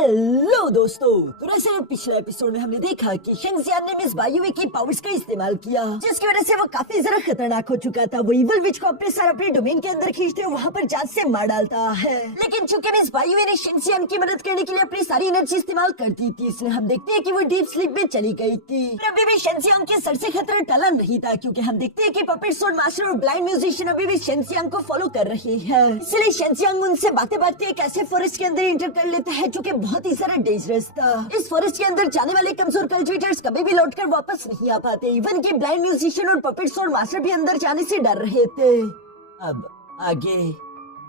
Hello दोस्तों, तो वैसे पिछले एपिसोड में हमने देखा कि शेंगजियान ने मिस बायुई की पावर्स का इस्तेमाल किया, जिसकी वजह से वो काफी ज्यादा खतरनाक हो चुका था। वो इविल विच को अपने डोमेन के अंदर खींचते हुए वहाँ पर जान से मार डालता है। लेकिन चूंकि मिस बायुई ने शेंगजियान की मदद करने के लिए अपनी सारी एनर्जी इस्तेमाल कर दी थी, इसलिए हम देखते हैं कि वो डीप स्लीप में चली गई थी। पर अभी भी शेंगजियान के सर से खतरा टला नहीं था, क्योंकि हम देखते हैं कि पपेट सोड मास्टर और ब्लाइंड म्यूजिशियन अभी भी शेंगजियान को फॉलो कर रहे हैं। इसलिए शेंगजियान उनसे बातें बातें एक ऐसे फॉरेस्ट के अंदर इंटर कर लेता है जो कि बहुत ही सारा डेंजरस था। इस फॉरेस्ट के अंदर जाने वाले कमजोर कल्टिवेटर्स कभी भी लौटकर वापस नहीं आ पाते। इवन कि ब्लाइंड म्यूजिशियन और पपेट सोड मास्टर भी अंदर जाने से डर रहे थे। अब आगे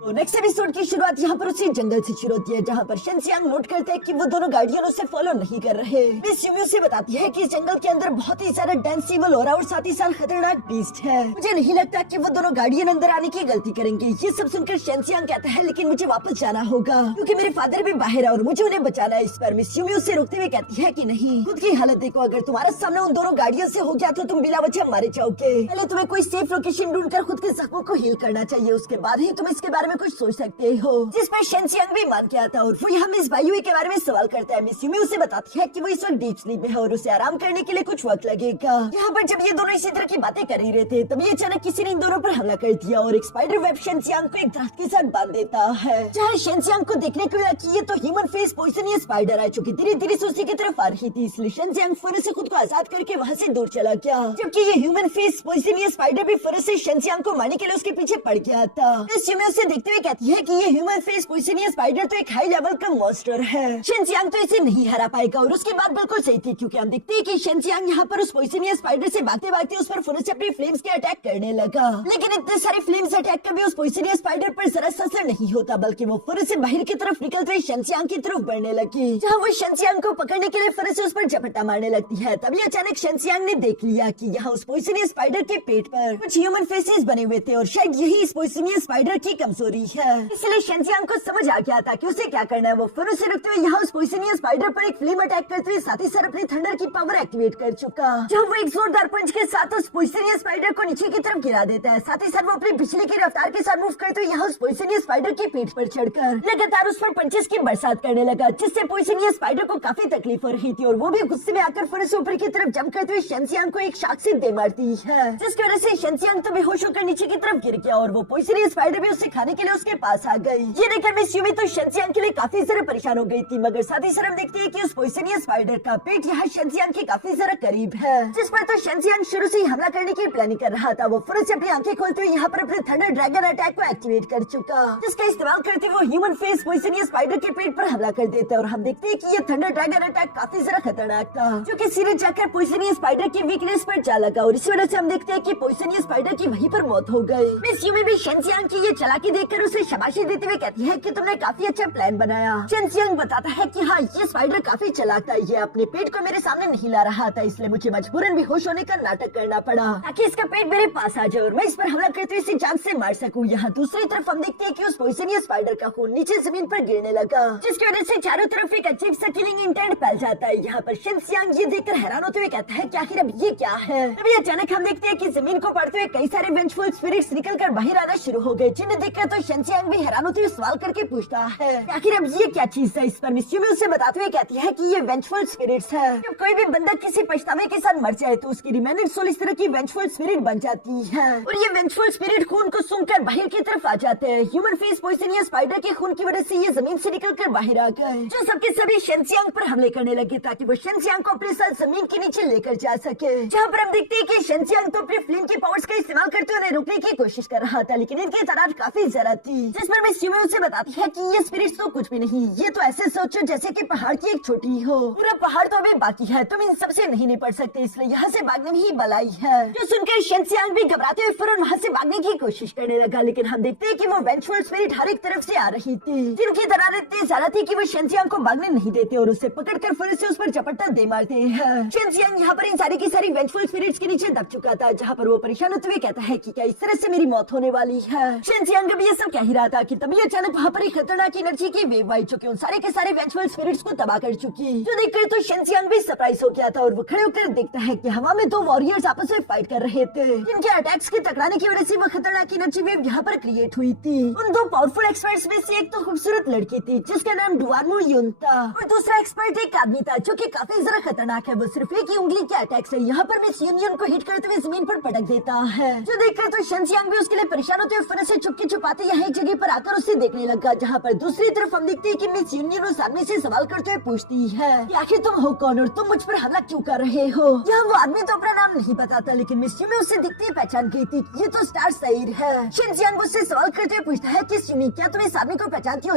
तो नेक्स्ट एपिसोड की शुरुआत यहाँ पर उसी जंगल से शुरू होती है, जहाँ पर शेंगजियांग नोट करते हैं कि वो दोनों गार्डियन उसे फॉलो नहीं कर रहे। मिस यूमियो से बताती है कि इस जंगल के अंदर बहुत ही सारा डेंस इविल हो रहा है और साथ ही साथ खतरनाक बीस्ट है। मुझे नहीं लगता कि वो दोनों गार्डियन अंदर आने की गलती करेंगे। ये सब सुनकर शेंगजियांग कहता है, लेकिन मुझे वापस जाना होगा क्योंकि मेरे फादर भी बाहर है और मुझे उन्हें बचाना है। इस पर मिस यूमियो से रोकते हुए कहती है कि नहीं, खुद की हालत देखो, अगर तुम्हारा सामने उन दोनों गार्डियन से हो गया तो तुम बिना वजह मारे जाओगे। पहले तुम्हें कोई सेफ लोकेशन ढूंढकर खुद के जख्मों को हील करना चाहिए, उसके बाद ही तुम इसके बारे में कुछ सोच सकते हो। जिस पर शेंगजियांग भी मान के आता और वो यहाँ मिस बायुई के बारे में सवाल करता है। मिस यूमियो उसे बताती है कि वो इस वक्त डीप स्लीप में है और उसे आराम करने के लिए कुछ वक्त लगेगा। यहाँ पर जब ये दोनों इसी तरह की बातें कर ही रहे थे, तभी अचानक किसी ने इन दोनों पर हमला कर दिया और एक स्पाइडर वेब शेंगजियांग को एक दरख्त के साथ बांध देता है। जहाँ शेंगजियांग को देखने को मिला कि ये तो ह्यूमन फेस पॉइजनियस स्पाइडर है, जो कि धीरे धीरे से उसी की तरफ आ रही थी। इसलिए शेंगजियांग फौरन से खुद को आजाद करके वहाँ से दूर चला गया, जबकि ये ह्यूमन फेस पॉइजनियस स्पाइडर भी फौरन से शेंगजियांग को मारने के लिए उसके पीछे पड़ गया था। मिस यूमियो उसे देखते हुए कहती है कि ये ह्यूमन फेस पॉइजनियस स्पाइडर तो एक हाई लेवल का मॉन्स्टर है। शेंगजियांग तो इसे नहीं हरा पाएगा और उसकी बात बिल्कुल सही थी, क्योंकि हम देखते हैं कि शेंगजियांग यहाँ पर उस पॉइजनियस स्पाइडर से भागते भागते उस पर फौरन से अपनी फ्लेम्स के अटैक करने लगा। लेकिन इतने सारे फ्लेम्स अटैक का भी उस पॉइजनियस स्पाइडर पर जरा सा असर नहीं होता, बल्कि वो फौरन से बाहर की तरफ निकलते हुए शेंगजियांग की तरफ बढ़ने लगी, जहाँ वो शेंगजियांग को पकड़ने के लिए फौरन से उस पर झपट्टा मारने लगती है। तभी अचानक शेंगजियांग ने देख लिया कि यहाँ उस पॉइजनियस स्पाइडर के पेट पर कुछ ह्यूमन फेसेस बने हुए थे और शायद यही इस पॉइजनियस स्पाइडर की कमजोरी है। इसलिए शेंगजियांग को समझ आ गया था कि उसे क्या करना है। वो फौरन से रुकते हुए यहाँ उस पॉइजनियस स्पाइडर पर एक फ्लेम अटैक करते हुए साथ ही साथ अपनी थंडर की पावर एक्टिवेट कर चुका, जब वो एक जोरदार पंच के साथ उस पॉइजनियस स्पाइडर को नीचे की तरफ गिरा देता है। साथ ही साथ वो अपनी बिजली की रफ्तार के साथ मूव करते हुए यहाँ उस पॉइजनियस स्पाइडर की पीठ पर चढ़कर लगातार उस पर पंचेस की बरसात करने लगा, जिससे पॉइजनियस स्पाइडर को काफी तकलीफ हो रही थी और वो भी गुस्से में आकर फौरन से ऊपर की तरफ जंप करते हुए शेंगजियांग को एक शाख से दे मारती है, जिसकी वजह से शेंगजियांग तो बेहोश होकर नीचे की तरफ गिर गया और वो पॉइजनियस स्पाइडर भी उसे खाने के लिए उसके पास आ गई। ये देखकर मिस यूमी तो शेंगजियांग के लिए काफी ज्यादा परेशान हो गई थी, मगर साथ ही साथ हम देखते हैं कि उस पॉइजनियस स्पाइडर का पेट यहाँ शेंगजियांग के काफी ज्यादा करीब है, जिस पर तो शेंगजियांग शुरू से ही हमला करने की प्लानिंग कर रहा था। वो फौरन से अपनी आंखें खोलते हुए यहाँ पर अपने थंडर ड्रैगन अटैक को एक्टिवेट कर चुका, जिसका इस्तेमाल करते हुए वो ह्यूमन फेस पॉइजनियस स्पाइडर के पेट पर हमला कर देता है। और हम देखते हैं कि ये थंडर ड्रैगन अटैक काफी ज्यादा खतरनाक था, जो कि सीधे जाकर पॉइजनियस स्पाइडर की वीकनेस पर जा लगा और इसी वजह से हम देखते हैं कि पॉइजनियस स्पाइडर की वहीं पर मौत हो गई। मिस यूमी भी शेंगजियांग की ये चालाकी देखकर उसे शाबाशी देते हुए कहती है कि तुमने काफी अच्छा प्लान बनाया। शेंगजियांग बताता है कि हाँ, ये स्पाइडर काफी चालाक था, ये अपने पेट को मेरे सामने नहीं ला रहा था, इसलिए मुझे मजबूरन बेहोश होने का नाटक करना पड़ा ताकि इसका पेट मेरे पास आ जाए और मैं इस पर हमला करते हुए इसे जान से मार सकूं। यहाँ दूसरी तरफ हम देखते हैं कि उस पॉइजनियस स्पाइडर का खून नीचे जमीन पर गिरने लगा, जिसकी वजह से चारों तरफ एक अजीब सा किलिंग इंटेंट फैल जाता है। यहाँ पर शेंगजियांग ये देखकर हैरान होते हुए कहता है कि आखिर अब ये क्या है। तभी अचानक हम देखते हैं कि जमीन को पड़ते हुए कई सारे वेंजफुल स्पिरिट्स निकलकर बाहर आना शुरू हो गए, जिन्हें देखकर तो शेंगजियांग भी हैरान होते हुए सवाल करके पूछता है आखिर अब ये क्या चीज है। इस पर मिस यूमी उसे बताते हुए कहती है कि ये वेंजफुल स्पिरिट्स है। जब कोई भी बंदा किसी पछतावे के साथ मर जाए तो उसकी रिमेनेंट सोल इस तरह की वेंजफुल स्पिरिट बन जाती है और ये वेंजफुल स्पिरिट खून को सूंघकर बाहर की तरफ आ जाते हैं। ह्यूमन फेस पॉइजनियस स्पाइडर के खून की वजह से ये जमीन से निकलकर बाहर आ गए, जो सबके सभी शेंगजियांग पर हमले करने लगे ताकि वो शेंगजियांग को अपने साथ जमीन के नीचे लेकर जा सके। जहाँ पर हम देखते हैं कि शेंगजियांग तो अपने फ्लेम की पावर्स का इस्तेमाल करते हुए उन्हें रोकने की कोशिश कर रहा था, लेकिन इनकी तादाद काफी ज्यादा थी। जिस पर मिस यूमी उसे बताती है कि ये स्पिरिट्स तो कुछ भी नहीं, ये तो ऐसे सोचो जैसे कि पहाड़ की एक छोटी हो, पूरा पहाड़ तो अभी बाकी है, तुम इन सबसे नहीं निपट सकते, इसलिए यहाँ से भागने में ही भलाई है। जो सुनकर शेंगजियांग भी घबराते हुए फौरन वहाँ से भागने की कोशिश करने लगा, लेकिन हम देखते हैं कि वो वेंजफुल स्पिरिट हर एक तरफ से आ रही थी, जिनकी तादाद इतनी ज्यादा थी कि वो शेंगजियांग को भागने नहीं देते और उसे पकड़कर फौरन से उस पर झपट्टा दे मारते हैं। शेंगजियांग यहाँ पर इन सारी की सारी वेंजफुल स्पिरिट्स के नीचे दब चुका था, जहाँ पर वो परेशान होते हुए कहता है कि क्या इस तरह से मेरी मौत होने वाली है। शेंगजियांग भी ये सब कह ही रहा था कि तभी अचानक वहाँ पर एक खतरनाक एनर्जी की वेव आई, जो कि उन सारे के सारे वेंचुअल स्पिरिट्स को तबाह कर चुकी। जो देखकर तो शेंजियांग भी सरप्राइज हो गया था और वो खड़े होकर देखता है कि हवा में दो वॉरियर्स आपस में फाइट कर रहे थे, जिनके अटैक्स के टकराने की वजह से वो खतरनाक एनर्जी वेव यहाँ पर क्रिएट हुई थी। उन दो पावरफुल एक्सपर्ट्स में से एक तो खूबसूरत लड़की थी जिसका नाम डुआनमू यून था, और दूसरा एक्सपर्ट एक आदमी था जो कि काफी जरा खतरनाक है। वो सिर्फ एक ही उंगली के अटैक से यहाँ पर मिस यूनियन को हिट करते हुए जमीन पर पटक देता है, जो देखकर तो शेंजियांग भी उसके लिए परेशान होते हुए फन से चुपके छुपाते यहाँ एक जगह पर आकर उससे देखने लगा, जहाँ पर दूसरी तरफ हम देखते हैं कि मिस यूनियन उस आदमी से सवाल करते हुए पूछती है कि आखिर तुम हो कौन और तुम मुझ पर हमला क्यों कर रहे हो। यहाँ वो आदमी तो अपना नाम नहीं बताता, लेकिन मिस यूमी उससे दिखती ही पहचान गई थी, ये तो स्टार साइर है। शेंजियांग उससे सवाल करते हुए पूछता है कि यूमी, क्या तुम इस आदमी को पहचानती हो,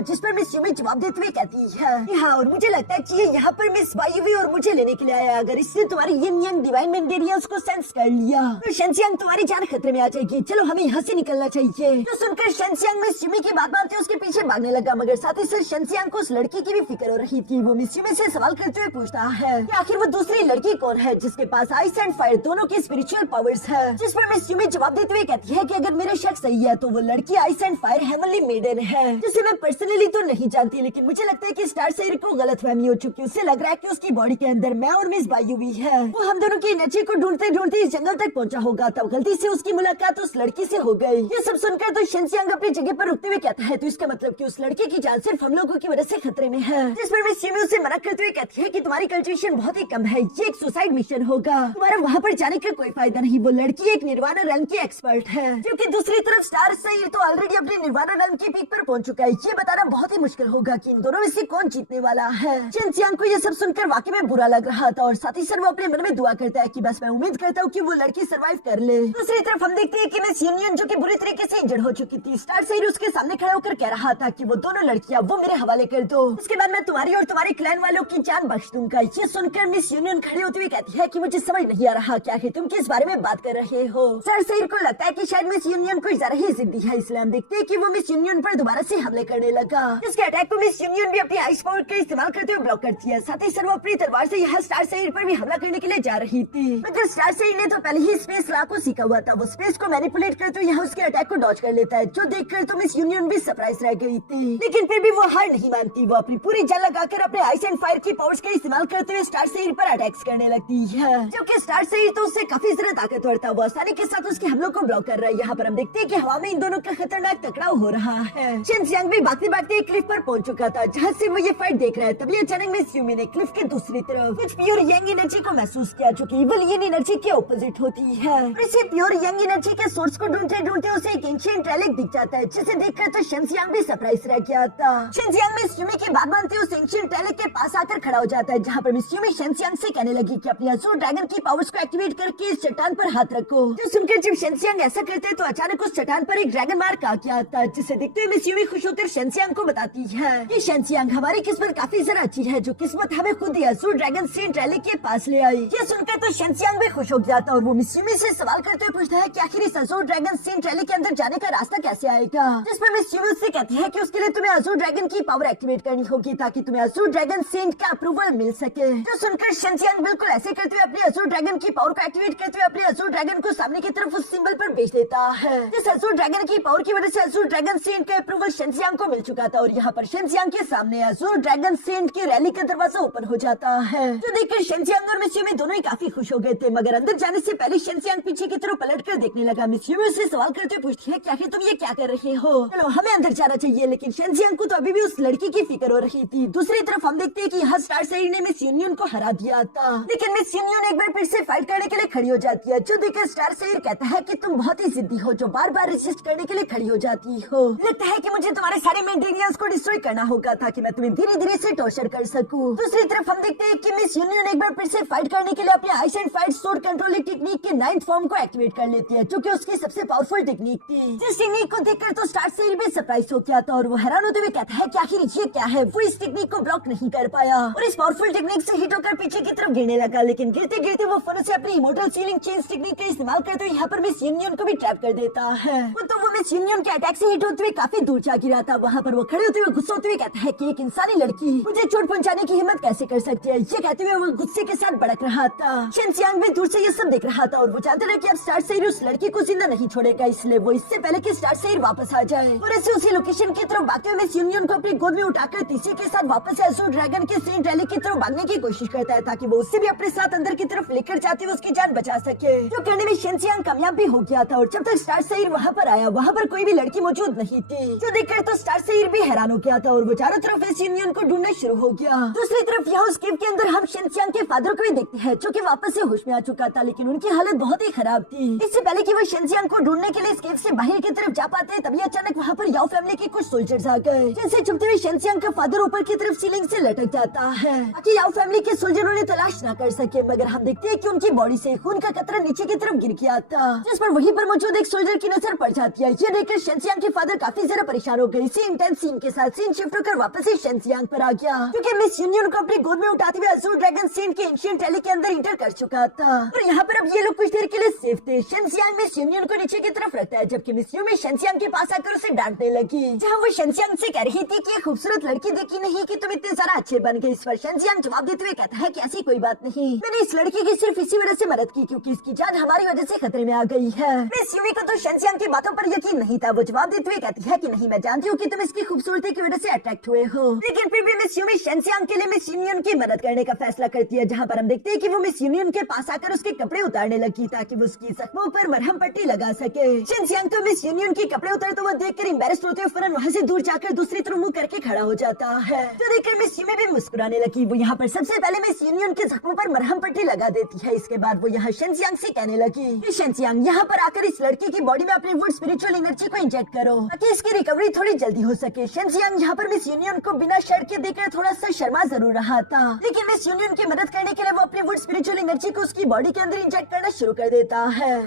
जिस पर मिस यूमी जवाब देते हुए कहती है हाँ, और मुझे लगता है कि ये यहाँ पर मिस वायुवी और मुझे लेने के लिए आया। अगर इसने तुम्हारी यिन यांग डिवाइन मेंडेरियंस को सेंस कर लिया तो शेंजियांग तुम्हारी जान खतरे में आ जाएगी। चलो हमें यहाँ से निकलना चाहिए। तो सुनकर शेंजियांग मिस यूमी की बात मानते उसके पीछे भागने लगा, मगर साथ ही साथ शेंजियांग को उस लड़की की भी फिक्र हो रही थी। वो मिस यूमी से सवाल करते हुए पूछता है कि आखिर वो दूसरी लड़की कौन है जिसके पास आइस एंड फायर दोनों की स्पिरिचुअल पावर्स है, जिस पर मिस यूमी जवाब देते हुए कहती है कि अगर मेरे शक सही है तो वो लड़की ice and fire heavenly maiden है, जिसे मैं पर्सनली तो नहीं जानती, लेकिन मुझे लगता है कि स्टार साइर को गलतफहमी हो चुकी है। उससे लग रहा है कि उसकी बॉडी के अंदर मैं और मिस वायुवी है। वो हम दोनों की एनर्जी को ढूंढते ढूंढते इस जंगल तक पहुंचा होगा, तब गलती से उसकी मुलाकात उस लड़की से हो गई। ये सब सुनकर तो शेंजियांग अपनी जगह पर रुकते हुए कहता है तो इसका मतलब कि उस लड़के की जान सिर्फ हम लोगों की वजह से खतरे में है, जिस पर मिस यूमी उसे मना करते हुए कहती है कि तुम्हारी कल्चरेशन बहुत ही कम है, ये एक सुसाइड मिशन होगा, तुम्हारा वहाँ पर जाने का कोई फायदा नहीं। वो लड़की एक निर्वाणा रन की एक्सपर्ट है, जबकि दूसरी तरफ स्टार साइर तो ऑलरेडी अपने निर्वाणा रन की पीक पर पहुंच चुका है। ये बताना बहुत ही मुश्किल होगा कि इन दोनों में से कौन जीतने वाला है। शेंजियांग को ये सब सुनकर वाकई में बुरा लग रहा था, और साथ ही साथ वो अपने मन में दुआ करता है कि बस मैं उम्मीद करता हूँ कि वो लड़की सरवाइव कर ले। दूसरी तरफ हम देखते हैं कि मिस यूनियन जो कि बुरी तरीके से इंजर्ड हो चुकी थी, स्टार साइर उसके सामने खड़ा होकर कह रहा था कि वो दोनों लड़कियां वो मेरे हवाले कर दो, उसके बाद मैं तुम्हारी और तुम्हारे क्लैन वालों की जान बख्श दूंगा। ये सुनकर मिस यूनियन खड़ी होती हुई कहती है कि मुझे समझ नहीं आ रहा क्या है तुम किस बारे में बात कर रहे हो। स्टार साइर को लगता है कि शायद मिस यूनियन को ज्यादा ही जिद्दी है, इसलिए हम देखते हैं कि वो मिस यूनियन पर दोबारा से हमले करने लगा। इसके अटैक को मिस यूनियन भी अपनी आइस पावर का इस्तेमाल करते हुए ब्लॉक करती है। साथ ही वो अपनी तलवार से यहाँ स्टार साइर पर भी हमला करने के लिए जा रही थी, मगर स्टार साइर ने तो पहले ही स्पेस लॉ को सीखा हुआ था। वो स्पेस को मैनिपुलेट करते हुए यहाँ उसके अटैक को डॉज कर लेता है, जो देखकर तो मिस यूनियन भी सरप्राइज रह गई थी, लेकिन फिर भी वो हार नहीं मानती। वो अपनी पूरी जान लगाकर अपने आइस एंड फायर की पावर्स का इस्तेमाल करते हुए स्टार साइर पर अटैक्स करने लगती है, जबकि स्टार साइर तो उससे काफी ज्यादा ताकतवर था। वो आसानी के साथ उसके हमलों को ब्लॉक कर रहा है। यहाँ पर हम देखते हैं कि हवा में इन दोनों का खतरनाक टकराव हो रहा है। शेंजियांग भी भागते भागते एक क्लिफ पर पहुंच चुका था, जहाँ से वो ये फाइट देख रहा है। तभी अचानक मिस यूमी ने क्लिफ के दूसरी तरफ कुछ प्योर यंग एनर्जी को महसूस किया, जो कि इविल यंग एनर्जी के ऑपोजिट होती है। इसी प्योर यंग एनर्जी के सोर्स को ढूंढते ढूंढते उसे एक एंशिएंट रेलिक दिख जाता है, जिसे देखकर तो शेंजियांग भी सरप्राइज रह गया था। शेंजियांग मिस यूमी की बात मानते उस एंशिएंट रेलिक के पास आकर खड़ा हो जाता है, जहाँ पर मिस यूमी शेंजियांग से कहने लगी कि अपनी अज़ूर ड्रैगन की पावर्स को एक्टिवेट करके इस चट्टान पर हाथ रखो। जो सुनकर जब शेंजियांग ऐसा करते तो अचानक उस चट्टान पर एक ड्रैगन मार्क आ गया था, जिसे देखते हुए मिस यूमी खुश होकर शेंजियांग को बताती है कि शेंजियांग हमारी किस्मत काफी जरा अच्छी है, जो किस्मत हमें खुद ही अज़ूर ड्रैगन सेंट रैली के पास ले आई। ये सुनकर तो शेंजियांग भी खुश हो गया था, और वो मिस यूमी से सवाल करते हुए पूछता है कि आखिर इस अज़ूर ड्रैगन सेंट रैली के अंदर जाने का रास्ता कैसे आएगा, जिस पर मिस यूमी उससे कहती है कि उसके लिए तुम्हें अज़ूर ड्रैगन की पावर एक्टिवेट करनी होगी, ताकि तुम्हें अज़ूर ड्रैगन सेंट का अप्रूवल मिल सके। जो सुनकर शेंजियांग बिल्कुल ऐसे करते हुए अपने अज़ूर ड्रैगन की पावर को एक्टिवेट करते हुए अपने अज़ूर ड्रैगन को सामने की तरफ उस सिंबल पर भेज देता है। इस अज़ूर ड्रैगन की पावर की वजह से अज़ूर ड्रैगन सेंट का अप्रूवल शेंजियांग को मिल चुका था, और यहाँ पर शेंजियांग के सामने अज़ूर ड्रैगन सेंट की रैली का दरवाजा ओपन हो जाता है, जो देखकर शेंजियांग और मिस यूमी दोनों ही काफी खुश हो गए थे। मगर अंदर जाने से पहले शेंजियांग पीछे की तरफ पलट कर देखने लगा। मिस यूमी उससे सवाल करते हुए पूछती है कि आखिर तुम ये क्या कर रहे हो, चलो हमें अंदर जाना चाहिए। लेकिन शेंजियांग को तो अभी भी उस लड़की की फिक्र हो रही थी। दूसरी तरफ हम देखते हैं कि यहाँ स्टार साइर ने मिस यूनियन को हरा दिया था, लेकिन मिस यूनियन एक बार फिर से फाइट करने के लिए खड़ी हो जाती है, जो देखकर स्टार साइर कहता है कि तुम बहुत ही जिद्दी हो, जो बार बार रेजिस्ट करने के लिए खड़ी हो जाती हो। लगता है कि मुझे तुम्हारे सारे मेंटेनियर्स को डिस्ट्रॉय करना होगा, ताकि मैं तुम्हें धीरे धीरे से टॉर्चर कर सकूं। दूसरी तरफ हम देखते हैं कि मिस यूनियन एक बार फिर से फाइट करने के लिए अपने ice and fire sword controlling technique के 9th फॉर्म को एक्टिवेट कर लेती है, जो कि उसकी सबसे पावरफुल टेक्निक थी। जिस टेक्निक को देखकर तो स्टार साइर भी सरप्राइज हो गया था, और वो हैरान होते हुए कहता है कि आखिर ये क्या है। वो इस टेक्निक को ब्लॉक नहीं कर पाया, और इस पावरफुल टेक्निक से हिट होकर पीछे की तरफ गिरने लगा, लेकिन गिरते गिरते वो फन से अपनी इमोर्टल सीलिंग चेंज टेक्निक का इस्तेमाल करते हुए यहाँ पर मिस यूनियन को भी ट्रैप कर देता है। तो वो मिस यूनियन के अटैक से हिट होते हुए काफी दूर जा गिरा था। वहाँ पर पर वो खड़े होते हुए गुस्सा होते हुए कहता है कि एक इंसानी लड़की मुझे चोट पहुंचाने की हिम्मत कैसे कर सकती है। ये कहते हुए वो गुस्से के साथ भड़क रहा था। शिनजियांग भी दूर से ये सब देख रहा था और वो जानता था कि अब स्टार सेयर उस लड़की को जिंदा नहीं छोड़ेगा, इसलिए वो इससे पहले कि स्टार सेयर वापस आ जाए और ऐसे उसी लोकेशन की तरफ भागते हुए मिस यूनियन को अपनी गोद में उठाकर तीसरे के साथ वापस एज़ोर ड्रैगन के सेंट रैली की तरफ भागने की कोशिश करता है ताकि वो उससे भी अपने साथ अंदर की तरफ लेकर जाते हुए उसकी जान बचा सके। जो करने में शिनजियांग कामयाब भी हो गया था और जब तक स्टार सेयर वहाँ पर आया वहाँ पर कोई भी लड़की मौजूद नहीं थी, जो देखकर तो स्टार सेयर भी हैरान हो गया था और वो चारों तरफ इस यूनियन को ढूंढना शुरू हो गया। दूसरी तरफ यहाँ उस केव के अंदर हम शिनजियांग के फादर को भी देखते हैं जो कि वापस से होश में आ चुका था, लेकिन उनकी हालत बहुत ही खराब थी। इससे पहले कि वो शिनजियांग को ढूंढने के लिए इस केव से बाहर की तरफ जा पाते हैं, तभी अचानक वहाँ पर याओ फैमिली के कुछ सोल्जर्स आ गए, जिनसे छुपते हुए शिनजियांग का फादर ऊपर की तरफ सीलिंग से लटक जाता है ताकि याओ फैमिली के सोल्जरों ने तलाश न कर सके। मगर हम देखते हैं कि उनकी बॉडी से खून का कतरा नीचे की तरफ गिर गया था, जिस पर वहीं पर मौजूद एक सोल्जर की नजर पड़ जाती है। ये देखकर शिनजियांग के फादर काफी ज्यादा परेशान हो गए। इसी इंटेंस सीन के साथ सीन शिफ्ट होकर वापस से शिनजियांग पर आ गया, क्योंकि मिस यूनियन को अपनी गोद में उठाते हुए एज़ोर ड्रैगन सेंट के एंशिएंट रैली के अंदर इंटर कर चुका था और यहाँ पर अब ये लोग कुछ देर के लिए सेफ थे। शिनजियांग मिस यूनियन को नीचे की तरफ रखता है, जबकि मिस यूनियन शिनजियांग के पास आकर उसे डांटने लगी, जहाँ वो शिनजियांग से कह रही थी कि ये खूबसूरत लड़की देखी नहीं कि तुम इतने सारा अच्छे बन गए। इस पर शिनजियांग जवाब देते हुए कहता है कि ऐसी कोई बात नहीं, मैंने इस लड़की की सिर्फ इसी वजह से मदद की क्योंकि इसकी जान हमारी वजह से खतरे में आ गई है। मिस यूमी को तो शिनजियांग की बातों पर यकीन नहीं था। वो जवाब देते हुए कहती है कि नहीं, मैं जानती हूँ कि तुम इसकी खूबसूरती की वजह से अट्रैक्ट हुए हो, लेकिन फिर भी मिस यूमी शिनजियांग के लिए मिस यूनियन की मदद करने का फैसला करती है, जहाँ पर हम देखते हैं कि वो मिस यूनियन के पास आकर उसके कपड़े उतारने लगी ताकि वो उसकी जख्मों पर मरहम पट्टी लगा सके। शिनजियांग तो मिस यूनियन के कपड़े उतारे तो वो देखकर एम्बैरेस्ड होते हुए फौरन वहाँ से दूर जाकर दूसरी तरफ मुंह करके खड़ा हो जाता है, जो देखकर मिस यूमी भी मुस्कुराने लगी। वो यहाँ पर सबसे पहले मिस यूनियन के जख्मों पर मरहम पट्टी लगा देती है। इसके बाद वो यहाँ शिनजियांग से कहने लगी, शिनजियांग यहाँ पर आकर इस लड़की की बॉडी में अपनी वुड स्पिरिचुअल एनर्जी को इंजेक्ट करो ताकि इसकी रिकवरी थोड़ी जल्दी हो सके। शिनजियांग यहाँ पर मिस यूनियन को बिना शर्ट के देखकर थोड़ा सा शर्मा जरूर रहा था, लेकिन मिस यूनियन की मदद करने के लिए वो अपनी वुड स्पिरिचुअल एनर्जी को उसकी बॉडी के अंदर इंजेक्ट करना शुरू कर देता है,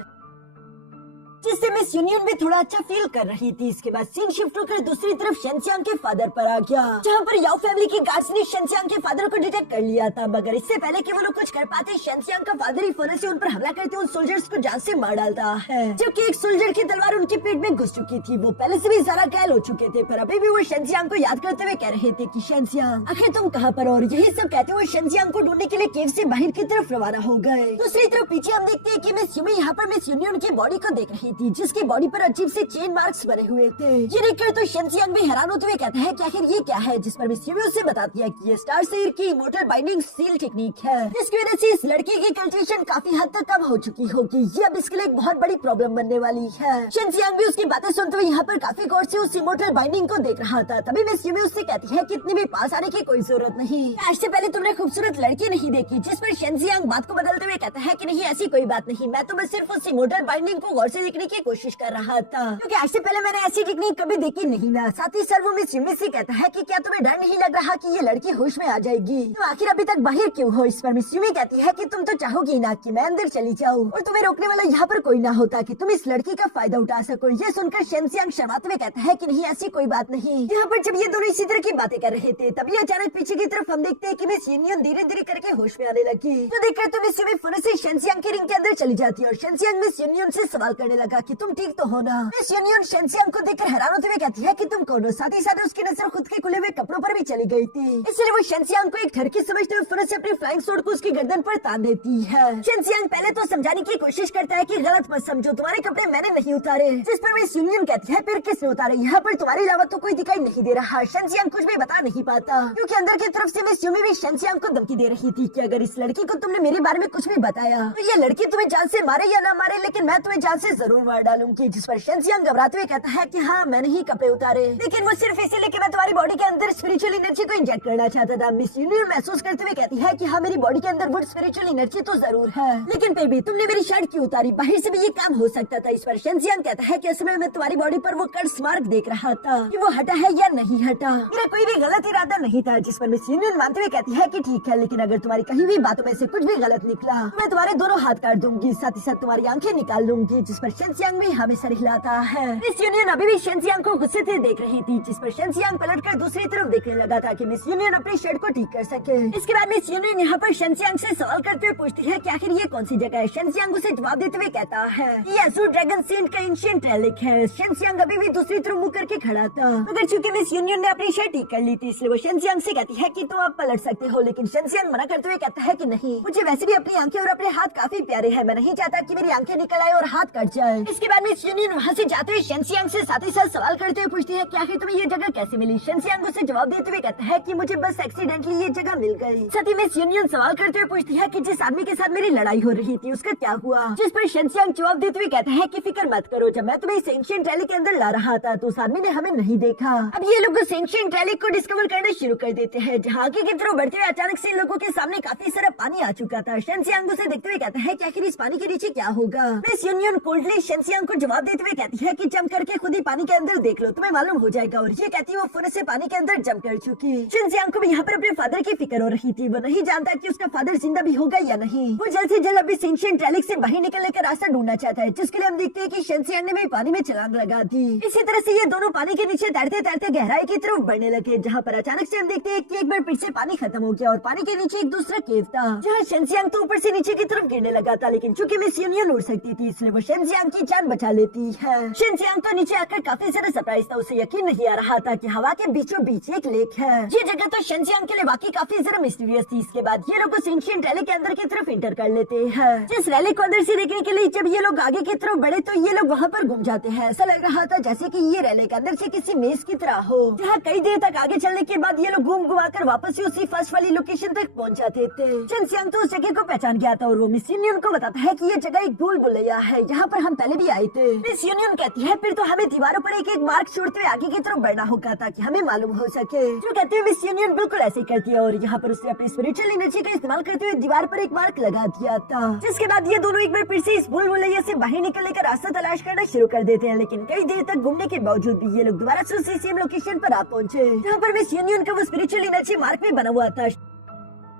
जिससे मिस यूनियन भी थोड़ा अच्छा फील कर रही थी। इसके बाद सीन शिफ्ट होकर दूसरी तरफ शिनजियांग के फादर पर आ गया, जहाँ पर याओ फैमिली के गार्ड्स ने शिनजियांग के फादर को डिटेक्ट कर लिया था, मगर इससे पहले कि वो लोग कुछ कर पाते शिनजियांग का फादर ही फौरन से उन पर हमला करते उन सोल्जर्स को जान से मार डालता है, जबकि एक सोल्जर की तलवार उनके पेट में घुस चुकी थी। वो पहले से भी ज्यादा घायल हो चुके थे, पर अभी भी वो शिनजियांग को याद करते हुए कह रहे थे कि शिनजियांग आखिर तुम कहाँ पर, और यही सब कहते हुए शिनजियांग को ढूंढने के लिए केव से बाहर की तरफ रवाना हो गए। दूसरी तरफ पीछे हम देखते हैं कि मिस यूमी यहाँ पर मिस यूनियन की बॉडी को देख रही थी, जिसकी बॉडी पर अजीब से चेन मार्क्स बने हुए थे। ये देखकर तो शिनजियांग भी हैरान होते हुए कहता है कि आखिर ये क्या है, जिस पर मिस यूमी उसे बताती है कि ये स्टार सेयर की इमोर्टल बाइंडिंग सील टेक्निक है, जिसकी वजह से इस लड़की की कल्टिवेशन काफी हद तक कम हो चुकी होगी। ये अब इसके लिए एक बहुत बड़ी प्रॉब्लम बनने वाली है। शिनजियांग भी उसकी बातें सुनते हुए यहाँ पर काफी गौर से उस इमोर्टल बाइंडिंग को देख रहा था। तभी मिस यूमी उससे कहती है कि इतनी भी पास आने की कोई जरूरत नहीं, आज से पहले तुमने खूबसूरत लड़की नहीं देखी, जिस पर शिनजियांग बात को बदलते हुए कहता है कि नहीं, ऐसी कोई बात नहीं, मैं तो बस सिर्फ उस इमोर्टल बाइंडिंग को गौर से देखने की कोशिश कर रहा था, क्योंकि आज से पहले मैंने ऐसी टेक्निक कभी देखी नहीं ना। साथ ही सर वो मिस यूमी से कहता है कि क्या तुम्हें डर नहीं लग रहा कि ये लड़की होश में आ जाएगी, तुम आखिर अभी तक बाहर क्यों हो। इस पर मिस यूमी कहती है कि तुम तो चाहोगी ना कि मैं अंदर चली जाऊँ और तुम्हें रोकने वाला यहाँ पर कोई ना होता कि तुम इस लड़की का फायदा उठा सको। ये सुनकर शिनजियांग शर्माते हुए कहता है कि नहीं, ऐसी कोई बात नहीं। यहाँ पर जब ये दोनों इसी तरह की बातें कर रहे थे, तभी अचानक पीछे की तरफ हम देखते हैं कि मिस यूनियन धीरे धीरे करके होश में आने लगी, तो देखकर तो मिस यूमी फौरन से शिनजियांग के रिंग के अंदर चली जाती है और शिनजियांग मिस यूनियन से सवाल करने लगा कि तुम ठीक तो हो ना। मिस यूनियन शिनजियांग को देखकर हैरान होते हुए कहती है कि तुम कौन हो। साथ ही साथ उसकी नजर खुद के खुले हुए कपड़ों पर भी चली गई थी, इसलिए वो शिनजियांग को एक ठरकी समझते हुए फौरन से अपनी फ्लाइंग स्वॉर्ड को उसकी गर्दन पर तान देती है। शिनजियांग पहले तो समझाने की कोशिश करता है कि गलत मत समझो, तुम्हारे कपड़े मैंने नहीं उतारे, जिस पर मिस यूनियन कहती है फिर किसने उतारे, यहाँ पर तुम्हारे अलावा तो कोई दिखाई नहीं दे रहा। शिनजियांग कुछ भी बता नहीं पाता, क्योंकि अंदर की तरफ से मिस यूमी भी शिनजियांग को धमकी दे रही थी कि अगर इस लड़की को तुमने मेरे बारे में कुछ भी बताया तो ये लड़की तुम्हें जान से मारे या ना मारे, लेकिन मैं तुम्हें जान से जरूर मार डालूंगी। जिस पर शिनजियांग घबराते हुए कहता है कि हाँ, मैंने ही कपड़े उतारे, लेकिन वो सिर्फ इसीलिए कि मैं तुम्हारी बॉडी के अंदर स्पिरिचुअल एनर्जी को इंजेक्ट करना चाहता था। मिस यूनियन महसूस करते हुए कहती है कि हाँ, मेरी बॉडी के अंदर वुड स्पिरिचुअल एनर्जी तो जरूर है, लेकिन फिर भी तुमने मेरी शर्ट क्यों उतारी, बाहर से भी ये काम हो सकता था। इस पर शिनजियांग कहता है कि असल में मैं तुम्हारी बॉडी पर वो कट्स मार्क देख रहा था कि वो हटा है या नहीं हटा, मेरा कोई भी गलत इरादा नहीं था। जिस पर मिस यूनियन मानते हुए कहती है कि ठीक है, लेकिन अगर तुम्हारी कहीं भी बातों में से कुछ भी गलत निकला तो मैं तुम्हारे दोनों हाथ काट दूंगी, साथ ही साथ तुम्हारी आंखें निकाल लूंगी। जिस पर शेंजियांग भी हमेशा हिलाता है। मिस यूनियन अभी भी शेंजियांग को गुस्से से देख रही थी, जिस पर शेंजियांग पलटकर दूसरी तरफ देखने लगा था कि मिस यूनियन अपनी शर्ट को ठीक कर सके। इसके बाद मिस यूनियन यहाँ पर शेंजियांग से सवाल करते हुए पूछती है कि आखिर ये कौन सी जगह है। शेंजियांग उसे जवाब देते हुए कहता है ये अज़ूर ड्रैगन सीन का एंशिएंट रेलिक है। शेंजियांग अभी भी दूसरी तरफ मुँह करके खड़ा था, मगर चूंकि मिस यूनियन ने अपनी शर्ट ठीक कर ली थी, इसलिए वो शेंजियांग से कहती है कि तुम आप पलट सकते हो, लेकिन शेंजियांग मना करते हुए कहता है कि नहीं, मुझे वैसे भी अपनी आंखें और अपने हाथ काफी प्यारे हैं, मैं नहीं चाहता कि मेरी आंखें निकल आए और हाथ कट जाए। इसके बाद मिस यूनियन वहाँ से जाते हुए शेंजियांग से साथ ही साथ सवाल करते हुए पूछती है कि आखिर तुम्हें ये जगह कैसे मिली। शेंजियांग उसे जवाब देते हुए कहता है कि मुझे बस एक्सीडेंटली ये जगह मिल गई। साथ ही मिस यूनियन सवाल करते हुए पूछती है कि जिस आदमी के साथ मेरी लड़ाई हो रही थी उसका क्या हुआ, जिस पर शेंजियांग जवाब देते हुए कहता है कि फिक्र मत करो, जब मैं तुम्हें इस एंशिएंट रैली के अंदर ला रहा था तो उस आदमी ने हमें नहीं देखा। अब ये लोग उस एंशिएंट रैली को डिस्कवर करना शुरू कर देते हैं, जहाँ आगे की तरफ बढ़ते हुए अचानक से इन लोगों के सामने काफी सारा पानी आ चुका था। शेंजियांग उसे देखते हुए कहता है कि आखिर इस पानी के नीचे क्या होगा। मिस यूनियन कोल्डली शेंजियांग को जवाब देते हुए कहती है कि जंप करके खुद ही पानी के अंदर देख लो, तुम्हें मालूम हो जाएगा। और ये कहती है वो फौरन से पानी के अंदर जंप कर चुकी। शेंजियांग को भी यहाँ पर अपने फादर की फिक्र हो रही थी, वो नहीं जानता कि उसका फादर जिंदा भी होगा या नहीं। वो जल्द से जल्द अभी एंशिएंट रैली से बाहर निकलने का रास्ता ढूंढना चाहता है, जिसके लिए हम देखते हैं कि शेंजियांग ने भी पानी में छलांग लगा दी। इसी तरह से ये दोनों पानी के नीचे तैरते तैरते गहराई की तरफ बढ़ने लगे, जहाँ पर अचानक से हम देखते हैं कि एक बार फिर से पानी खत्म हो गया और पानी के नीचे एक दूसरा केव था, जहाँ शेंजियांग तो ऊपर से नीचे की तरफ गिरने लगा था, लेकिन चूंकि मिस यूनियन उड़ सकती थी इसलिए वो शेंजियांग की जान बचा लेती है। शेंजियांग तो नीचे आकर काफी सारा सरप्राइज था, उसे यकीन नहीं आ रहा था कि हवा के बीचों बीच एक लेक है। ये जगह तो शेंजियांग के लिए वाकई काफी ज्यादा मिस्टीरियस थी। इसके बाद ये लोग उस एंशिएंट रैली के अंदर की तरफ एंटर कर लेते हैं। जिस रैली को अंदर से देखने के लिए जब ये लोग आगे की तरफ बढ़े तो ये लोग वहाँ पर घूम जाते हैं। ऐसा लग रहा था जैसे कि ये रैली के अंदर से किसी मेज की तरह हो, जहाँ कई देर तक आगे चलने के बाद ये लोग घूम घुमा कर वापस से उसी फर्स्ट वाली लोकेशन तक पहुँच जाते थे। शेंजियांग तो उस जगह को पहचान गया था और वो मिस यूनियन को बताता है कि ये जगह एक भूल भुलैया है, यहाँ पर हम पहले भी आए थे। मिस यूनियन कहती है फिर तो हमें दीवारों पर एक एक मार्क छोड़ते हुए आगे की तरफ बढ़ना होगा ताकि हमें मालूम हो सके। जो कहते हुए मिस यूनियन बिल्कुल ऐसे ही करती है और यहाँ पर उसने अपनी स्पिरिचुअल एनर्जी का इस्तेमाल करते हुए दीवार पर एक मार्क लगा दिया था। जिसके बाद ये दोनों एक बार फिर से इस भूल भुलैया से बाहर निकलने का रास्ता तलाश करना शुरू कर देते हैं, लेकिन कई देर तक घूमने के बावजूद भी ये लोग दोबारा से उसी सेम लोकेशन पर आ पहुंचे, जहाँ पर मिस यूनियन का वो स्पिरिचुअल एनर्जी मार्क में बना हुआ था।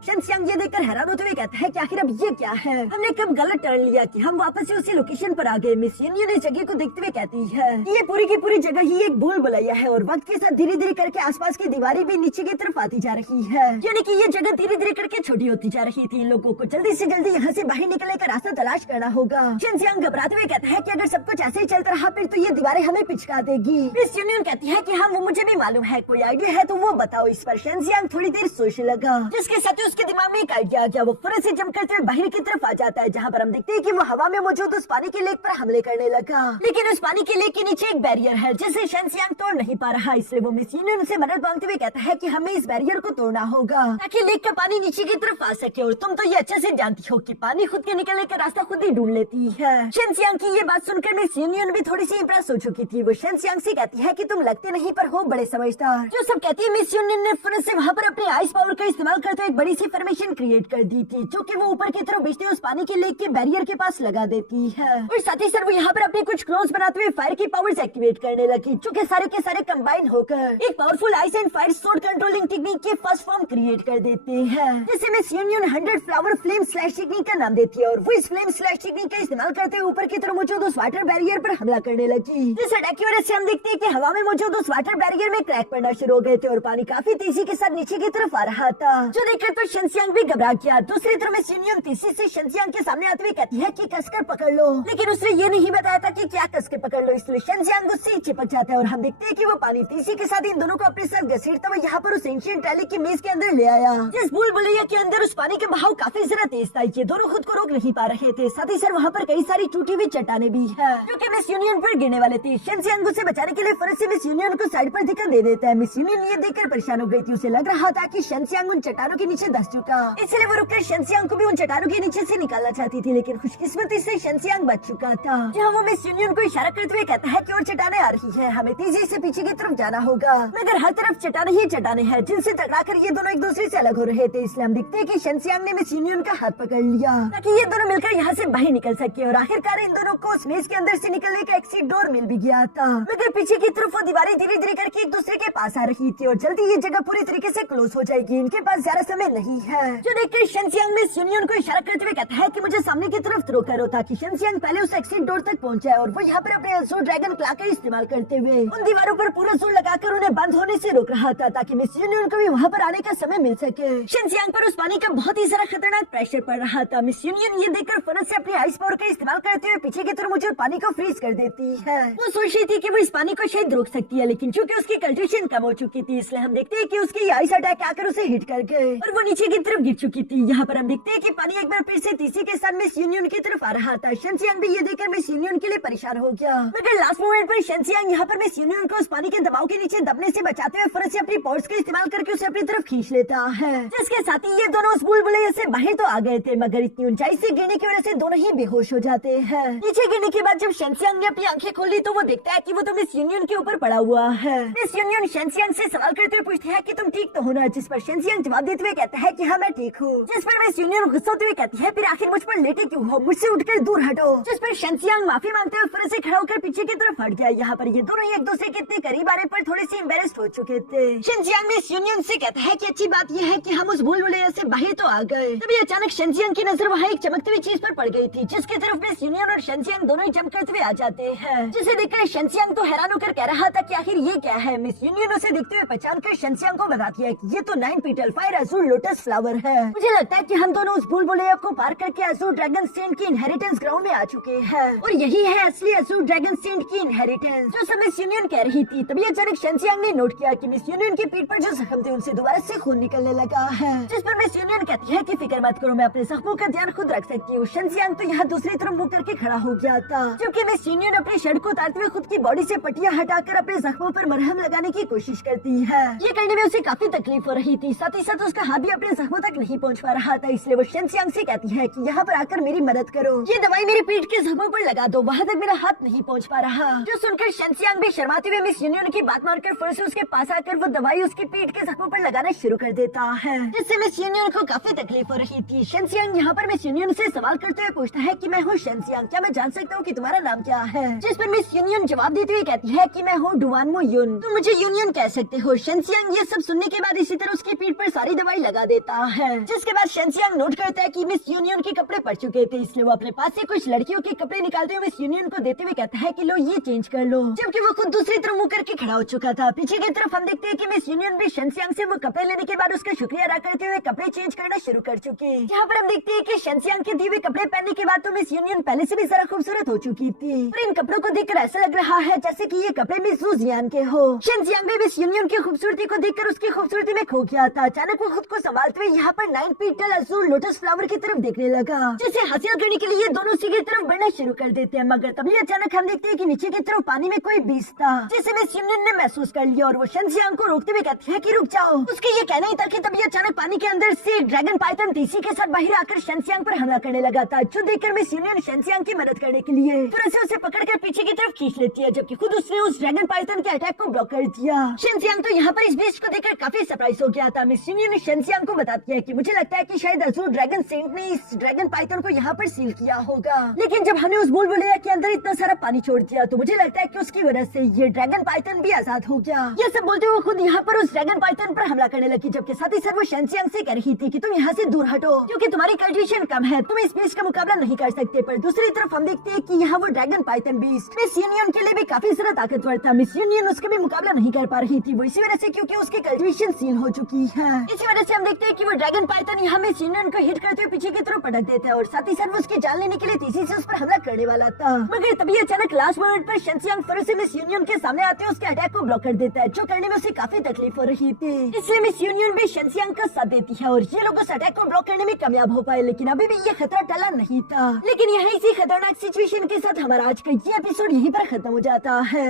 शेंजियांग ये देखकर हैरान होते हुए कहता है कि आखिर अब ये क्या है, हमने कब गलत टर्न लिया कि हम वापस से उसी लोकेशन पर आ गए। मिस यूनियन इस जगह को देखते हुए कहती है ये पूरी की पूरी जगह ही एक भूल भुलैया है और वक्त के साथ धीरे धीरे करके आसपास की दीवारें भी नीचे की तरफ आती जा रही है, यानी कि ये जगह धीरे धीरे करके छोटी होती जा रही थी। इन लोगों को जल्दी से जल्दी यहाँ से बाहर निकलने का रास्ता तलाश करना होगा। शेंजियांग घबराते हुए कहता है कि अगर सब कुछ ऐसे ही चलता रहा फिर तो ये दीवारें हमें पिचका देगी। मिस यूनियन कहती है कि हाँ वो मुझे भी मालूम है, कोई आइडिया है तो वो बताओ। इस पर शेंजियांग थोड़ी देर सोचने लगा, जिसके साथ ही उसके दिमाग में एक आइडिया आ गया। वो फौरन से जंप करते हुए बाहर की तरफ आ जाता है, जहाँ पर हम देखते हैं कि वो हवा में मौजूद उस पानी के लेक पर हमले करने लगा, लेकिन उस पानी के लेक के नीचे एक बैरियर है जिसे शेंजियांग तोड़ नहीं पा रहा। इसलिए वो मिस यूनियन से मदद मांगते हुए कहता है कि हमें इस बैरियर को तोड़ना होगा ताकि लेक का पानी नीचे की तरफ आ सके। और तुम तो ये अच्छे से जानती हो कि पानी खुद के निकलने का रास्ता खुद ही ढूंढ लेती है। शेंजियांग की ये बात सुनकर मिस यूनियन भी थोड़ी सी इम्प्रेस हो चुकी थी। वो शेंजियांग से कहती है कि तुम लगते नहीं पर हो बड़े समझदार। जो सब कहती है मिस यूनियन ने फौरन से वहाँ पर अपने आइस पावर का इस्तेमाल करते हुए एक बड़ी सी फॉर्मेशन क्रिएट कर दी थी, जो कि वो ऊपर की तरफ भेजते उस पानी के लेक के बैरियर के पास लगा देती है। और साथ ही साथ वो यहाँ पर अपने कुछ क्लोन्स बनाते हुए फायर की पावर्स एक्टिवेट करने लगी, जो कि सारे के सारे कंबाइन होकर एक powerful ice and fire sword controlling technique के फर्स्ट फॉर्म क्रिएट कर देते हैं, जिसे miss union 100 flower flame slash technique का नाम देती है। और वो इस फ्लेम स्लैश टेक्निक का इस्तेमाल करते हुए ऊपर की तरफ मौजूद उस वाटर बैरियर पर हमला करने लगी। जिस अटैक की वजह से हम देखते हैं कि हवा में मौजूद उस वाटर बैरियर में क्रैक पड़ना शुरू हो गए थे और पानी काफी तेजी के साथ नीचे की तरफ आ रहा था, जो देखकर तो शेंजियांग भी घबरा गया। दूसरी तरफ मिस यूनियन तेजी से शेंजियांग के सामने आते हुए कहती है कि कसकर पकड़ लो, लेकिन उसने ये नहीं बताया था कि क्या कसकर पकड़ लो, इसलिए शेंजियांग उससे चिपक जाता है और हम देखते हैं कि वो पानी तेजी के साथ इन दोनों को अपने साथ घसीटता हुआ यहाँ पर उस एंशिएंट रैली की मेज के अंदर ले आया। जिस भूल भुलैया के अंदर उस पानी का बहाव काफी ज्यादा तेज था, ये दोनों खुद को रोक नहीं पा रहे थे। साथ ही साथ वहाँ पर कई सारी टूटी हुई चट्टानें भी है, जो कि मिस यूनियन पर गिरने वाले थे। शेंजियांग उसे बचाने के लिए फौरन से मिस यूनियन को साइड पर धक्का दे देता है। मिस यूनियन ये देखकर परेशान हो गई थी, उसे लग रहा था कि शेंजियांग उन चट्टानों के नीचे धंस चुका, इसलिए वो रुककर शेंजियांग को भी उन चट्टानों के नीचे से निकालना चाहती थी, लेकिन खुशकिस्मती से शेंजियांग बच चुका था। जहाँ वो मिस यूनियन को इशारा करते हुए कहता है कि और चट्टानें आ रही है, हमें तेजी से पीछे की तरफ जाना होगा, मगर हर तरफ चट्टानें ही चट्टानें हैं जिनसे टकराकर ये दोनों एक दूसरे से अलग हो रहे थे। इसलिए हम दिखते हैं कि शेंजियांग ने मिस यूनियन का हाथ पकड़ लिया ताकि ये दोनों मिलकर यहाँ से बाहर निकल सके। और आखिरकार इन दोनों को उस मेज के अंदर से निकलने का एक्सिट डोर मिल भी गया था, मगर पीछे की तरफ वो दीवारें धीरे धीरे करके एक दूसरे के पास आ रही थी और जल्दी ये जगह पूरी तरीके से क्लोज क्लोज हो जाएगी, इनके पास ज्यादा समय नहीं है। जो देखकर शेंजियांग मिस यूनियन को इशारा करते हुए कहता है कि मुझे सामने की तरफ थ्रो करो ताकि शेंजियांग पहले उस एग्जिट डोर तक पहुंच जाए और वो यहाँ पर अपने असूर ड्रैगन क्ला का इस्तेमाल करते हुए उन दीवारों पर पूरा जोर लगाकर उन्हें बंद होने से रोक रहा था ताकि मिस यूनियन को भी वहाँ पर आने का समय मिल सके। शेंजियांग पर उस पानी का बहुत ही सारा खतरनाक प्रेशर पड़ रहा था। मिस यूनियन ये देखकर फौरन से अपनी आइस पावर का इस्तेमाल करते हुए पीछे की तरफ मुझे पानी को फ्रीज कर देती है। वो सोच रही थी कि वो इस पानी को शायद रोक सकती है, लेकिन चूंकि उसकी कंडीशन कम हो चुकी थी इसलिए हम देखते हैं कि उसकी आइस अटैक आकर उसे हिट कर गए और वो नीचे की तरफ गिर चुकी थी। यहाँ पर हम देखते हैं कि पानी एक बार फिर से तीसरी के साथ मिस यूनियन की तरफ आ रहा था। शेंजियांग भी ये देखकर मिस यूनियन के लिए परेशान हो गया, मगर लास्ट मोमेंट पर शेंजियांग यहाँ पर मिस यूनियन को उस पानी के दबाव के नीचे दबने से बचाते हुए फौरन से अपनी पावर्स का इस्तेमाल करके उसे अपनी तरफ खींच लेता है, जिसके साथ ही ये दोनों उस बुलबुले से बाहर तो आ गए थे मगर इतनी ऊंचाई से गिरने की वजह से दोनों ही बेहोश हो जाते हैं। नीचे गिरने के बाद जब शेंजियांग ने अपनी आंखें खोली तो वो देखता है कि वो तो मिस यूनियन के ऊपर पड़ा हुआ है। मिस यूनियन शेंजियांग से सवाल करते हुए पूछती है कि तुम ठीक तो हो ना, जिस पर शेंजियांग जवाब देते हुए कहता है कि हाँ मैं ठीक हूँ, जिस पर मिस यूनियन गुस्सा होते हुए कहती है फिर आखिर मुझ पर लेटे क्यों हो, मुझसे उठकर दूर हटो, जिस पर शेंजियांग माफी मांगते हुए फिर से खड़ा होकर पीछे की तरफ हट गया। यहाँ पर ये दोनों ही एक दूसरे के इतने करीब आने पर थोड़े से एम्बेरेस्ड हो चुके थे। शेंजियांग मिस यूनियन से कहता है कि अच्छी बात यह है कि हम उस बुलबुले से बाहर तो आ गए। तभी अचानक शेंजियांग की नजर वहाँ एक चमकती हुई चीज पर पड़ गई थी, जिसकी तरफ मिस यूनियन और शेंजियांग दोनों ही जंप करते हुए आ जाते हैं, जिसे देखकर शेंजियांग तो हैरान होकर कह रहा था कि आखिर ये क्या है। मिस यूनियन उसे देखते हुए पहचान कर शेंजियांग को बताती है कि ये तो 9 पीटल फायर अज़ूर लोटस फ्लावर है। मुझे लगता है कि हम दोनों उस बुलबुले को पार करके अज़ूर ड्रैगन सेंट की इनहेरिटेंस ग्राउंड में आ चुके हैं और यही है असली अज़ूर ड्रैगन सेंट की इनहेरिटेंस, जो सब मिस यूनियन कह रही थी। तभी अचानक शेंजियांग ने नोट किया कि मिस यूनियन की पीठ पर जो जख्म थे उनसे दोबारा से खून निकलने लगा है, जिस पर मिस यूनियन कहती है कि फिक्र मत करो, मैं अपने जख्मों का ध्यान खुद रख सकती हूँ। शेंजियांग तो यहाँ दूसरी तरफ मुंह करके खड़ा हो गया था, जबकि मिस यूनियन अपनी शर्ट को उतारते हुए खुद की बॉडी से पट्टियां हटाकर अपने जख्मों पर मरहम लगाने की कोशिश करती है। ये करने में उसे काफी तकलीफ हो रही थी, साथ ही साथ उसका हाथ भी अपने जख्मों तक नहीं पहुंच पा रहा था, इसलिए वो शेंजियांग से कहती है कि यहाँ पर आकर मेरी मदद करो, ये दवाई मेरी पीठ के जख्मों पर लगा दो, वहाँ तक मेरा हाथ नहीं पहुँच पा रहा। जो सुनकर शेंजियांग भी शर्माते हुए मिस यूनियन की बात मानकर फिर से उसके पास आकर वो दवाई उसकी पीठ के जख्मों पर लगाना शुरू कर देता है, जिससे मिस यूनियन को काफी तकलीफ हो रही थी। शेंजियांग यहाँ पर मिस यूनियन से सवाल करते हुए पूछता है कि मैं हूँ शेंजियांग, क्या मैं जान सकता हूँ कि तुम्हारा नाम क्या है, जिस पर मिस यूनियन जवाब देते हुए कहती है कि मैं हूँ डुवानमो युन, तुम मुझे यूनियन कह सकते हो। शेंजियांग ये सब सुनने के बाद इसी तरह उसकी पीठ पर सारी दवाई लगा देता है, जिसके बाद शेंजियांग नोट करता है कि मिस यूनियन के कपड़े पड़ चुके थे, इसलिए वो अपने पास से कुछ लड़कियों के कपड़े निकालते हुए मिस यूनियन को देते हुए कहता है कि लो ये चेंज कर लो, जबकि वो खुद दूसरी तरफ मुंह करके खड़ा हो चुका था। पीछे की तरफ हम देखते हैं कि मिस यूनियन भी शेंजियांग से वो कपड़े लेने के बाद उसका शुक्रिया अदा करते हुए कपड़े चेंज करना शुरू कर चुकी। यहाँ पर हम देखते हैं कि शेंजियांग के दिए हुए कपड़े पहनने के बाद तो मिस यूनियन पहले से भी ज्यादा खूबसूरत हो चुकी थी और इन कपड़ों को देखकर ऐसा लग रहा है जैसे कि ये कपड़े मिस ज़ुजियान के हो। शेंजियांग भी मिस यूनियन की खूबसूरती को देखकर उसकी खूबसूरती में खो गया था। अचानक वो खुद को संभालते हुए यहाँ पर 9 पीटल अज़ूर लोटस फ्लावर की तरफ देखने लगा, जिसे हासिल करने के लिए ये दोनों उसी की तरफ बढ़ना शुरू कर देते हैं, मगर तभी अचानक हम देखते हैं कि नीचे की तरफ पानी में कोई बीज था, जिसे मिस यूनियन ने महसूस कर लिया और वो शेंजियांग को रोकते हुए कहती है कि रुक जाओ। उसके ये कहना ही था कि तभी अचानक पानी के अंदर से ड्रैगन पाइथन तीसी के साथ बाहर आकर शेंजियांग पर हमला करने लगा था, जो देखकर मिस यूनियन शेंजियांग की मदद करने के लिए तुरंत से उसे पकड़कर पीछे की तरफ खींच लेती है, जबकि खुद उसने उस ड्रैगन पाइथन के अटैक को ब्लॉक कर दिया। शेंजियांग तो यहाँ पर इस बीज को देखकर काफी सरप्राइज हो गया था। मिस यूनियन शेंजियांग को बताती है कि मुझे लगता है कि शायद अज़ूर ड्रैगन सेंट ने इस ड्रैगन पाइथन को यहाँ पर सील किया होगा, लेकिन जब हमने उस बुलबुले के अंदर इतना सारा पानी छोड़ दिया तो मुझे लगता है कि उसकी वजह से ये ड्रैगन पाइथन भी आजाद हो गया। ये सब बोलते हुए खुद यहाँ पर उस ड्रैगन पाइथन पर हमला करने लगी, जबकि साथ ही साथ वो शेंजियांग से कह रही थी कि तुम यहाँ से दूर हटो क्योंकि तुम्हारी कंडीशन कम है, तुम इस बीज का मुकाबला नहीं कर सकते। पर दूसरी तरफ हम देखते हैं कि यहाँ वो dragon Python beast miss union के लिए भी काफी ज्यादा ताकतवर था। मिस यूनियन उसका भी मुकाबला नहीं कर पा रही थी, वो इसी वजह से क्योंकि उसकी कल्टीवेशन सील हो चुकी है। इसी वजह से हम देखते हैं कि वो ड्रैगन पाइथन यहाँ मिस यूनियन को हिट करते हुए पीछे की तरफ पटक देता है और साथ ही साथ वो उसकी जान लेने के लिए तेजी से उस पर हमला करने वाला था, मगर तभी अचानक लास्ट मोमेंट पर शेंजियांग फिर से मिस यूनियन के सामने आते हैं उसके अटैक को ब्लॉक कर देता है, जो करने में उसे काफी तकलीफ हो रही थी। इसलिए मिस यूनियन भी शेंजियांग का साथ देती है और ये लोग उस अटैक को ब्लॉक करने में कामयाब हो पाए, लेकिन अभी भी ये खतरा टला नहीं था। लेकिन यहाँ इसी खतरनाक सिचुएशन के साथ हमारा आज का ये एपिसोड यहीं पर खत्म हो जाता है।